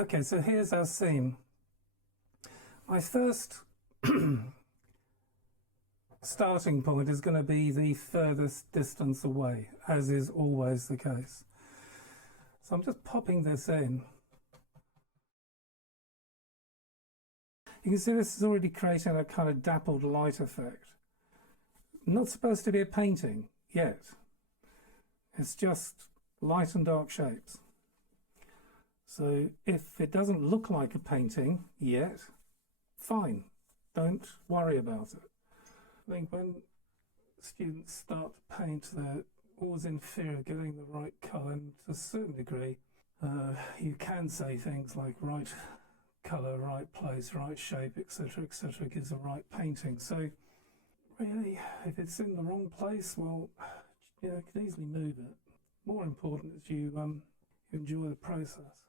Okay, so here's our scene. My first starting point is going to be the furthest distance away, as is always the case. So I'm just popping this in. You can see this is already creating a kind of dappled light effect. Not supposed to be a painting yet. It's just light and dark shapes. So if it doesn't look like a painting yet, fine, don't worry about it. I think when students start to paint, they're always in fear of getting the right colour, and to a certain degree you can say things like right colour, right place, right shape, etc., etc. gives a right painting. So really, if it's in the wrong place, well, you can easily move it. More important is you enjoy the process.